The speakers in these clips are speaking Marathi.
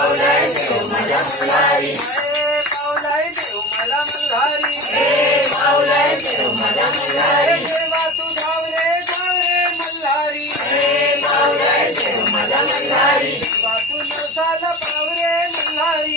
पावलाय देव मला मल्हारी पावलाय देव मला मल्हारी हे पावलाय देव मला मल्हारी देवा तू धाव रे धाव रे मल्हारी हे पावलाय देव मला मल्हारी देवा तू नसाला पाव रे मल्हारी.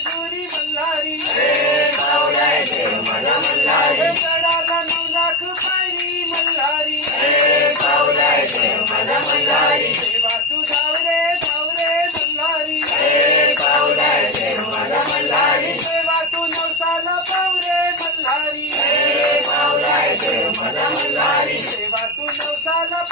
सेवा तू नवसाला